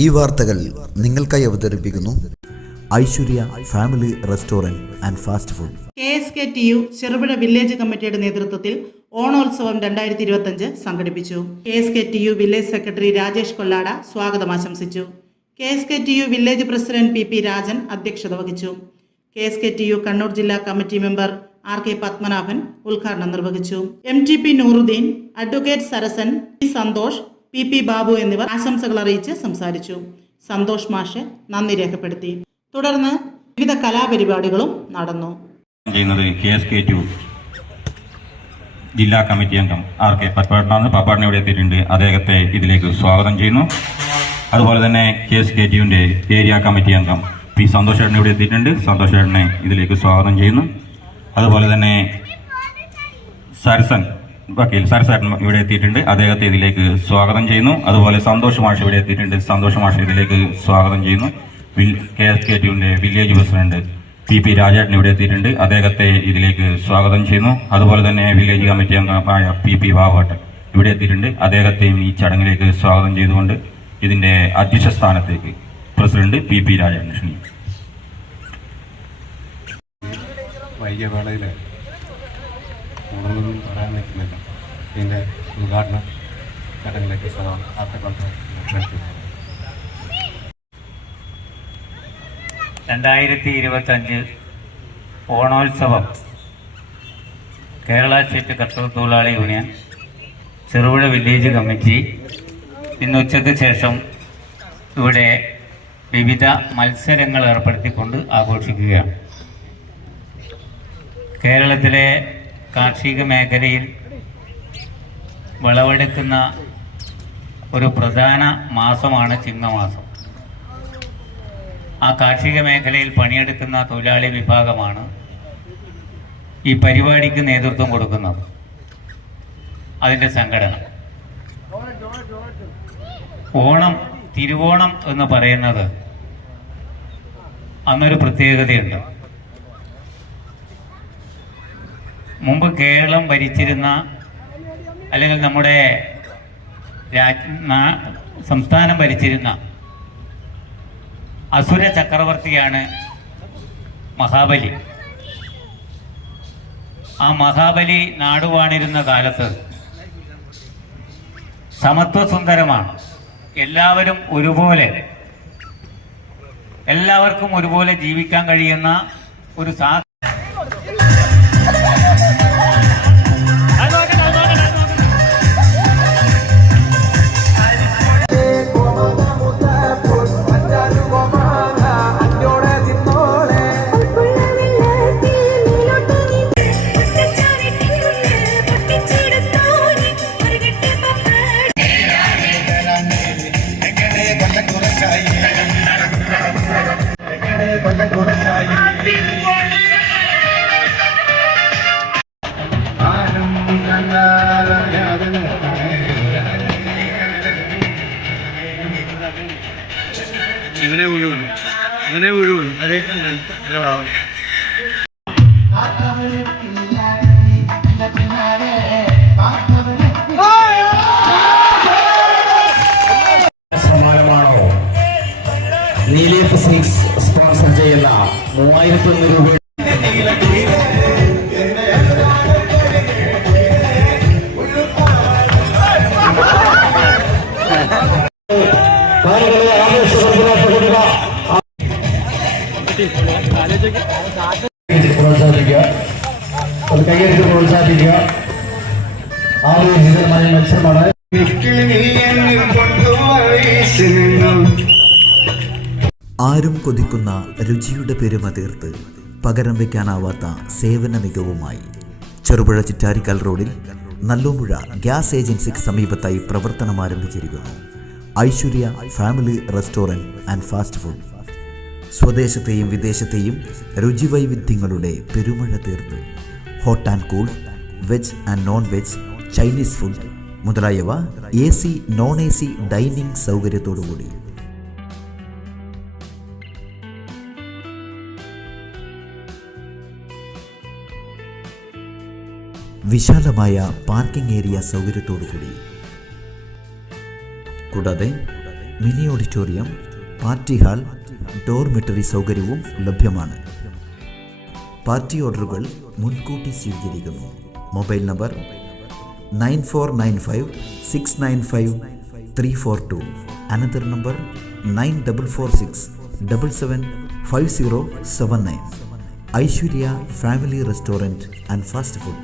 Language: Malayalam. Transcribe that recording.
ഈ വാർത്തകൾ നിങ്ങൾക്കായി അവതരിപ്പിക്കുന്നു Aishwarya family restaurant and fast food. KSKTU Cherupuzha village കമ്മിറ്റിയുടെ നേതൃത്വത്തിൽ ഓണോത്സവം 2025 സംഘടിപ്പിച്ചു. KSKTU village secretary Rajesh Kollada സ്വാഗതം ആശംസിച്ചു. KSKTU village president PP Rajan അധ്യക്ഷത വഹിച്ചു. KSKTU കണ്ണൂർ ജില്ലാ കമ്മിറ്റി മെമ്പർ RK പത്മനാഭൻ ഉദ്ഘാടനം നിർവഹിച്ചു. MTP നൂറുദ്ദീൻ, അഡ്വക്കേറ്റ് സരസൻ, സന്തോഷ്, PP ബാബു എന്നിവർ ആശംസകൾ അറിയിച്ച് സംസാരിച്ചു. സന്തോഷ് മാഷ് നന്ദി രേഖപ്പെടുത്തി. തുടർന്ന് വിവിധ കലാപരിപാടികളും നടന്നു. KSKTU ജില്ലാ കമ്മിറ്റി അംഗം RK പപ്പാടിനെ ഇവിടെ എത്തിയിട്ടുണ്ട്. അദ്ദേഹത്തെ ഇതിലേക്ക് സ്വാഗതം ചെയ്യുന്നു. അതുപോലെ തന്നെ KSKTUവിന്റെ ഏരിയ കമ്മിറ്റി അംഗം P സന്തോഷ് ചേട്ടൻ ഇവിടെ എത്തിയിട്ടുണ്ട്. സന്തോഷ് ചേട്ടനെ ഇതിലേക്ക് സ്വാഗതം ചെയ്യുന്നു. അതുപോലെ തന്നെ വക്കീൽ സരസേട്ടൻ ഇവിടെ എത്തിയിട്ടുണ്ട്. അദ്ദേഹത്തെ ഇതിലേക്ക് സ്വാഗതം ചെയ്യുന്നു. അതുപോലെ സന്തോഷ് മാഷ് ഇവിടെ എത്തിയിട്ടുണ്ട്. സന്തോഷ് മാഷ് ഇതിലേക്ക് സ്വാഗതം ചെയ്യുന്നു. KSKTUവിന്റെ വില്ലേജ് പ്രസിഡന്റ് PP രാജേട്ടൻ ഇവിടെ എത്തിയിട്ടുണ്ട്. അദ്ദേഹത്തെ ഇതിലേക്ക് സ്വാഗതം ചെയ്യുന്നു. അതുപോലെ തന്നെ വില്ലേജ് കമ്മിറ്റി അംഗമായ PP ബാബുട്ടൻ ഇവിടെ എത്തിയിട്ടുണ്ട്. അദ്ദേഹത്തെയും ഈ ചടങ്ങിലേക്ക് സ്വാഗതം ചെയ്തുകൊണ്ട് ഇതിന്റെ അധ്യക്ഷ സ്ഥാനത്തേക്ക് പ്രസിഡന്റ് PP രാജേട്ടൻ ക്ഷണിക്കും. വൈകിയ വേളയിൽ കൂടുതലൊന്നും പറയാൻ നിൽക്കുന്നില്ല. ഇതിൻ്റെ ഉദ്ഘാടന ചടങ്ങിലേക്ക് ക്ഷണിക്കുന്നു. 2025 ഓണോത്സവം കേരള സ്റ്റേറ്റ് കർഷക തൊഴിലാളി യൂണിയൻ ചെറുപുഴ വില്ലേജ് കമ്മിറ്റി ഇന്ന് ഉച്ചയ്ക്ക് ശേഷം ഇവിടെ വിവിധ മത്സരങ്ങൾ ഏർപ്പെടുത്തിക്കൊണ്ട് ആഘോഷിക്കുകയാണ്. കേരളത്തിലെ കാർഷിക മേഖലയിൽ വിളവെടുക്കുന്ന ഒരു പ്രധാന മാസമാണ് ചിങ്ങമാസം. ആ കാർഷിക മേഖലയിൽ പണിയെടുക്കുന്ന തൊഴിലാളി വിഭാഗമാണ് ഈ പരിപാടിക്ക് നേതൃത്വം കൊടുക്കുന്നത്. അതിൻ്റെ സംഘടന ഓണം, തിരുവോണം എന്ന് പറയുന്നത് അന്നൊരു പ്രത്യേകതയുണ്ട്. മുമ്പ് കേരളം ഭരിച്ചിരുന്ന അല്ലെങ്കിൽ നമ്മുടെ സംസ്ഥാനം ഭരിച്ചിരുന്ന അസുര ചക്രവർത്തിയാണ് മഹാബലി. ആ മഹാബലി നാടുവാണിരുന്ന കാലത്ത് സമത്വസുന്ദരമാണ്. എല്ലാവരും ഒരുപോലെ, എല്ലാവർക്കും ഒരുപോലെ ജീവിക്കാൻ കഴിയുന്ന ഒരു അങ്ങനെ വീഴുള്ളൂ. സമ്മാനമാണോ നീലേപ്പ് സിക്സ് സ്പോൺസർ ചെയ്യുന്ന 3001 രൂപ. പ്രോത്സാഹിപ്പിക്കുക, അത് കൈയെടുത്ത് പ്രോത്സാഹിപ്പിക്കുക. ആലോചിതമായ മത്സരമാണ്. ആരും കൊതിക്കുന്ന രുചിയുടെ പെരുമ തീർത്ത് പകരം വയ്ക്കാനാവാത്ത സേവന മികവുമായി ചെറുപുഴ ചിറ്റാരിക്കൽ റോഡിൽ നല്ലോമ്പുഴ ഗ്യാസ് ഏജൻസിക്ക് സമീപത്തായി പ്രവർത്തനം ആരംഭിച്ചിരിക്കുന്നു Aishwarya family restaurant and fast food. സ്വദേശത്തെയും വിദേശത്തെയും രുചിവൈവിധ്യങ്ങളുടെ പെരുമഴ തീർത്ത് hot and cool, veg and non veg, Chinese food മുതലായവ AC, നോൺ AC ഡൈനിങ് സൗകര്യത്തോടുകൂടി. വിശാലമായ പാർക്കിംഗ് ഏരിയ സൗകര്യത്തോടുകൂടി. കൂടാതെ mini auditorium, party hall, dormitory സൗകര്യവും ലഭ്യമാണ്. പാർട്ടി ഓർഡറുകൾ മുൻകൂട്ടി സ്വീകരിക്കുന്നു. Mobile number 9495695342. Another number 9446775079. Aishwarya family restaurant and fast food.